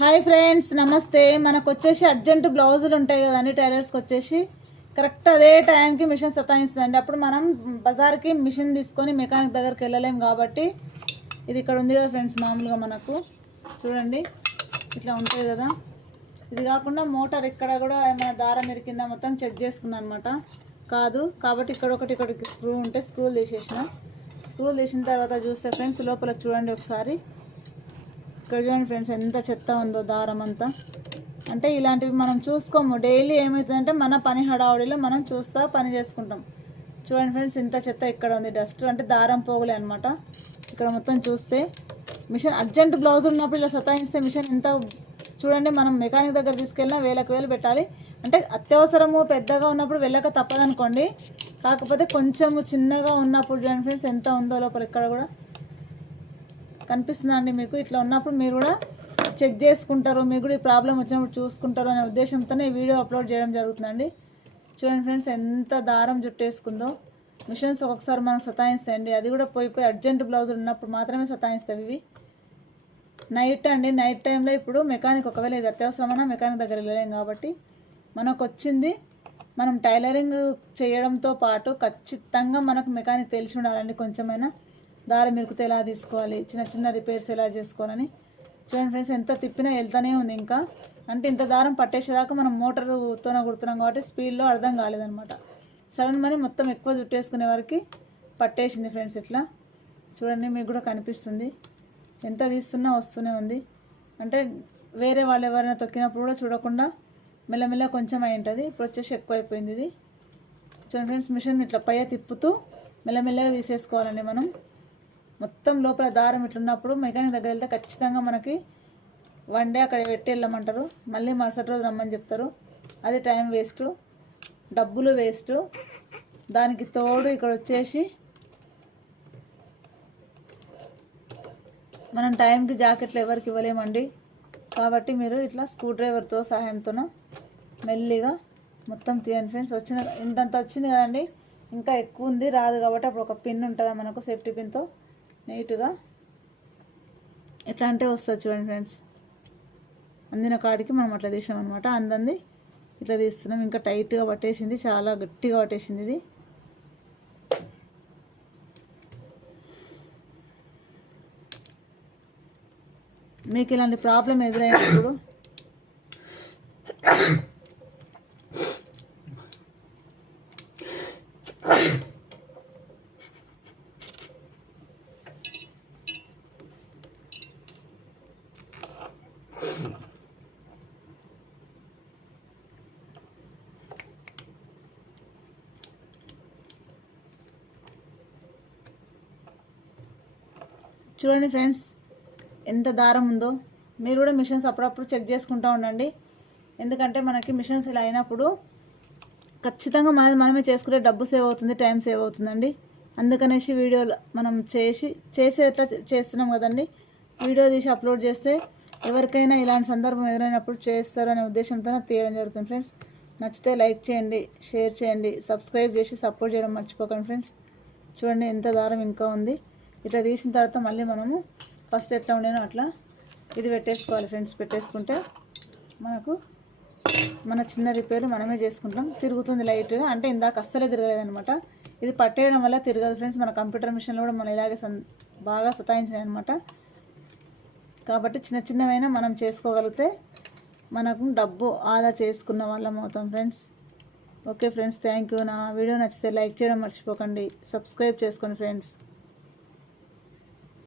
Hi friends నమస్తే. మనకు వచ్చేసి అర్జెంట్ బ్లౌజులు ఉంటాయి కదండి టైలర్స్కి వచ్చేసి కరెక్ట్ అదే టైంకి మిషన్ సతాయిస్తుందండి. అప్పుడు మనం బజార్కి మిషన్ తీసుకొని మెకానిక్ దగ్గరికి వెళ్ళలేం కాబట్టి ఇది ఇక్కడ ఉంది కదా ఫ్రెండ్స్ మామూలుగా మనకు. చూడండి ఇట్లా ఉంటుంది కదా. ఇది కాకుండా మోటార్ ఇక్కడ కూడా ఏమైనా దారం ఇరికింద మొత్తం చెక్ చేసుకున్నాను అనమాట కాదు కాబట్టి ఇక్కడ ఒకటి ఇక్కడ స్క్రూ ఉంటే స్క్రూలు తీసేసిన. స్క్రూలు తీసిన తర్వాత చూస్తే ఫ్రెండ్స్ లోపల చూడండి ఒకసారి. ఇక్కడ చూడండి ఫ్రెండ్స్ ఎంత చెత్త ఉందో దారం అంతా. అంటే ఇలాంటివి మనం చూసుకోము. డైలీ ఏమవుతుందంటే మన పని హడావుడిలో మనం చూస్తా పని చేసుకుంటాం. చూడండి ఫ్రెండ్స్ ఇంత చెత్త ఇక్కడ ఉంది. డస్ట్ అంటే దారం పోగులే అనమాట ఇక్కడ మొత్తం చూస్తే మిషన్ అర్జెంట్ బ్లౌజ్ ఉన్నప్పుడు ఇలా సతాయిస్తే మిషన్ ఎంత చూడండి మనం మెకానిక్ దగ్గర తీసుకెళ్ళినా వేలకు వేలు పెట్టాలి. అంటే అత్యవసరము పెద్దగా ఉన్నప్పుడు వెళ్ళక తప్పదనుకోండి. కాకపోతే కొంచెము చిన్నగా ఉన్నప్పుడు చూడండి ఫ్రెండ్స్ ఎంత ఉందో లోపల ఇక్కడ కూడా. కనిపిస్తుందండి మీకు? ఇట్లా ఉన్నప్పుడు మీరు కూడా చెక్ చేసుకుంటారు మీకు కూడా ఈ ప్రాబ్లం వచ్చినప్పుడు చూసుకుంటారు అనే ఉద్దేశంతోనే ఈ వీడియో అప్లోడ్ చేయడం జరుగుతుందండి. చూడండి ఫ్రెండ్స్ ఎంత దారం జుట్టేసుకుందో. మిషన్స్ ఒక్కొక్కసారి మనం సతాయిస్తాయండి. అది కూడా పోయి పోయి అర్జెంట్ బ్లౌజులు ఉన్నప్పుడు మాత్రమే సతాయిస్తాయి ఇవి. నైట్ అండి నైట్ టైంలో ఇప్పుడు మెకానిక్ ఒకవేళ ఇది అత్యవసరమైనా మెకానిక్ దగ్గర వెళ్ళలేం కాబట్టి మనకు వచ్చింది. మనం టైలరింగ్ చేయడంతో పాటు ఖచ్చితంగా మనకు మెకానిక్ తెలిసి ఉండాలండి కొంచెమైనా. దారం ఇరుకుతే ఎలా తీసుకోవాలి చిన్న చిన్న రిపేర్స్ ఎలా చేసుకోవాలని. చూడండి ఫ్రెండ్స్ ఎంత తిప్పినా వెళ్తూనే ఉంది ఇంకా. అంటే ఇంత దారం పట్టేసేదాకా మనం మోటార్తోనే కుడుతున్నాం కాబట్టి స్పీడ్లో అర్థం కాలేదనమాట సడన్ మనీ మొత్తం ఎక్కువ జుట్టేసుకునే వరకు పట్టేసింది ఫ్రెండ్స్ ఇట్లా. చూడండి మీకు కూడా కనిపిస్తుంది. ఎంత తీస్తున్నా వస్తూనే ఉంది. అంటే వేరే వాళ్ళు ఎవరైనా తొక్కినప్పుడు కూడా చూడకుండా మెల్లమెల్ల కొంచెం అయి ఉంటుంది. ఇప్పుడు వచ్చేసి ఎక్కువైపోయింది ఇది. చూడండి ఫ్రెండ్స్ మిషన్ ఇట్లా పైగా తిప్పుతూ మెల్లమెల్లగా తీసేసుకోవాలండి మనం. మొత్తం లోపల దారం ఇట్లున్నప్పుడు మెకానిక్ దగ్గర వెళ్తే ఖచ్చితంగా మనకి వన్ డే అక్కడ పెట్టి వెళ్ళమంటారు. మళ్ళీ మరుసటి రోజు రమ్మని చెప్తారు. అది టైం వేస్ట్. డబ్బులు వేస్ట్. దానికి తోడు ఇక్కడ వచ్చేసి మనం టైంకి జాకెట్లు ఎవరికి ఇవ్వలేమండి. కాబట్టి మీరు ఇట్లా స్క్రూ డ్రైవర్తో సహాయంతో మెల్లిగా మొత్తం తీయండి ఫ్రెండ్స్. వచ్చిన ఇంతంత వచ్చింది కదండి. ఇంకా ఎక్కువ ఉంది రాదు కాబట్టి అప్పుడు ఒక పిన్ ఉంటుందా మనకు సేఫ్టీ పిన్తో? నీట్గా. ఎట్లా అంటే వస్తుంది చూడండి ఫ్రెండ్స్. అందిన కాడికి మనం అట్లా తీసాం అనమాట అందంది. ఇట్లా తీస్తున్నాం. ఇంకా టైట్గా పట్టేసింది. చాలా గట్టిగా పట్టేసింది ఇది. మీకు ఇలాంటి ప్రాబ్లం ఎదురైనప్పుడు చూడండి ఫ్రెండ్స్ ఎంత దారం ఉందో. మీరు కూడా మిషన్స్ అప్పుడప్పుడు చెక్ చేసుకుంటూ ఉండండి. ఎందుకంటే మనకి మిషన్స్ ఇలా అయినప్పుడు ఖచ్చితంగా మనది మనమే చేసుకుంటే డబ్బు సేవ్ అవుతుంది టైం సేవ్ అవుతుందండి. అందుకనేసి వీడియోలు మనం చేసి చేసేట్లా చేస్తున్నాం కదండి. వీడియో తీసి అప్లోడ్ చేస్తే ఎవరికైనా ఇలాంటి సందర్భం ఎదురైనప్పుడు చేస్తారనే ఉద్దేశంతో తీయడం జరుగుతుంది ఫ్రెండ్స్. నచ్చితే లైక్ చేయండి షేర్ చేయండి సబ్స్క్రైబ్ చేసి సపోర్ట్ చేయడం మర్చిపోకండి ఫ్రెండ్స్. చూడండి ఎంత దారం ఇంకా ఉంది. ఇట్లా తీసిన తర్వాత మళ్ళీ మనము ఫస్ట్ ఎట్లా ఉండేనో అట్లా ఇది పెట్టేసుకోవాలి ఫ్రెండ్స్ పెట్టేసుకుంటే మనకు మన చిన్న రిపేర్ మనమే చేసుకుంటాం. తిరుగుతుంది లైట్గా అంటే ఇందాక అస్సలే తిరగలేదనమాట ఇది పట్టేయడం వల్ల తిరగదు ఫ్రెండ్స్ మన కంప్యూటర్ మిషన్లో కూడా మనం ఇలాగే బాగా సతాయించాయనమాట కాబట్టి చిన్న చిన్నవైనా మనం చేసుకోగలిగితే మనకు డబ్బు ఆదా చేసుకున్న వాళ్ళం అవుతాం friends okay friends thank you నా వీడియో నచ్చితే లైక్ చేయడం మర్చిపోకండి. సబ్స్క్రైబ్ చేసుకోండి ఫ్రెండ్స్